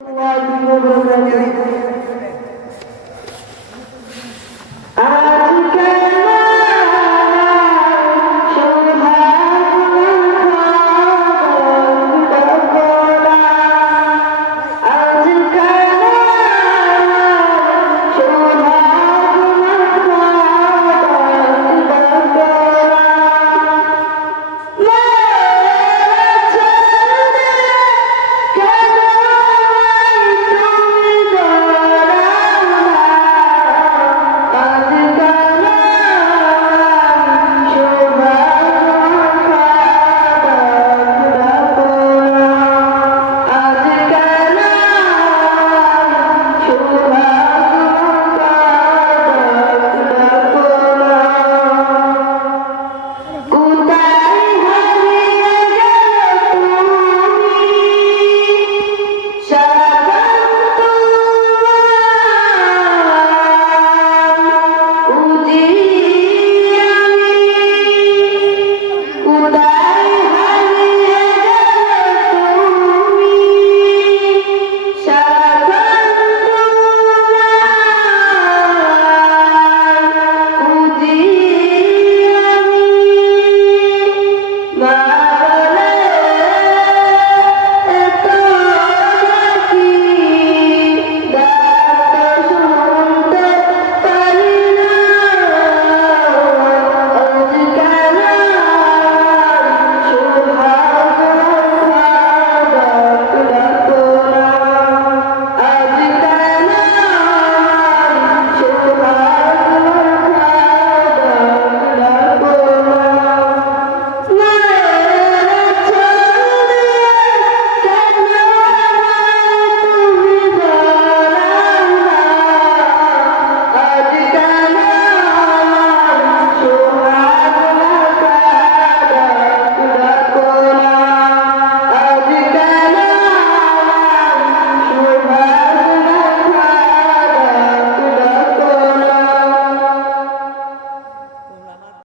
i do you know what I'm